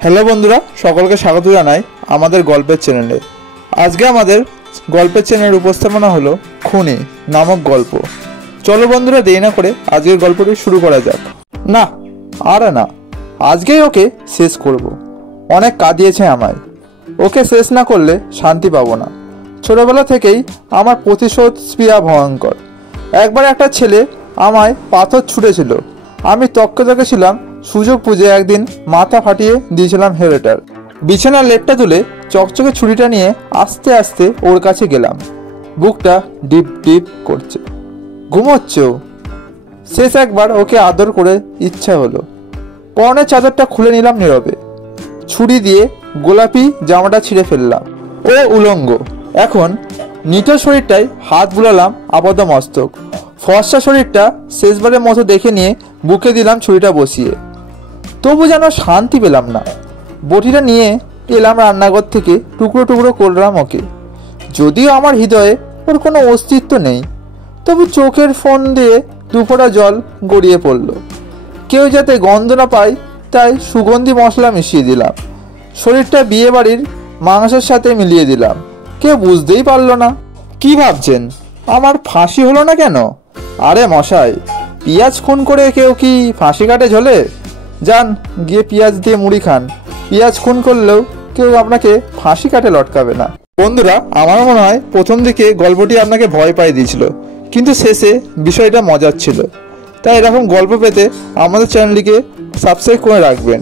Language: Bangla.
হ্যালো বন্ধুরা, সকলকে স্বাগত জানাই আমাদের গল্পের চ্যানেলে। আজকে আমাদের গল্পের চ্যানেলের উপস্থাপনা হলো খুনি নামক গল্প। চলো বন্ধুরা, দেরি না করে আজকের গল্পটি শুরু করা যাক। না, আরে না, আজকেই ওকে শেষ করব। অনেক কাঁদিয়েছে আমায়, ওকে শেষ না করলে শান্তি পাবো না। ছোটবেলা থেকেই আমার প্রতিশোধ স্পৃহা ভয়ঙ্কর। একবার একটা ছেলে আমায় পাথর ছুঁড়েছিল, আমি তককে ছিলাম। সুযোগ বুঝে একদিন মাথা ফাটিয়ে দিয়েছিলাম হেরেটার। বিছানার লেপটা তুলে চকচকে ছুরিটা নিয়ে আস্তে আস্তে ওর কাছে গেলাম। বুকটা ডিপ ডিপ করছে, ঘুমোচ্ছেও। শেষ একবার ওকে আদর করে ইচ্ছা হলো। পরনের চাদরটা খুলে নিলাম নীরবে। ছুরি দিয়ে গোলাপি জামাটা ছিঁড়ে ফেললাম। ও উলঙ্গ। এখন নিটো শরীরটায় হাত বুলালাম আপাত মস্তক। ফর্সা শরীরটা শেষবারের মতো দেখে নিয়ে বুকে দিলাম ছুরিটা বসিয়ে। তবু যেন শান্তি পেলাম না। বটিটা নিয়ে এলাম রান্নাঘর থেকে, টুকরো টুকরো করলাম ওকে। যদিও আমার হৃদয়ে ওর কোনো অস্তিত্ব নেই, তবু চোখের ফোন দিয়ে দুফোঁটা জল গড়িয়ে পড়ল। কেউ যাতে গন্ধ না পায় তাই সুগন্ধি মশলা মিশিয়ে দিলাম। শরীরটা বিয়ে বাড়ির মাংসের সাথে মিলিয়ে দিলাম। কেউ বুঝতেই পারলো না। কি ভাবছেন, আমার ফাঁসি হলো না কেন? আরে মশাই, পেঁয়াজ খুন করে কেউ কি ফাঁসি কাটে ঝোলে? যান গিয়ে পেঁয়াজ দিয়ে মুড়ি খান। পেঁয়াজ খুন করলেও কেউ আপনাকে ফাঁসি কাটে লটকাবে না। বন্ধুরা, আমার মনে হয় প্রথম দিকে গল্পটি আপনাকে ভয় পাই দিয়েছিল, কিন্তু শেষে বিষয়টা মজার ছিল। তাই এরকম গল্প পেতে আমাদের চ্যানেলটিকে সাবস্ক্রাইব করে রাখবেন।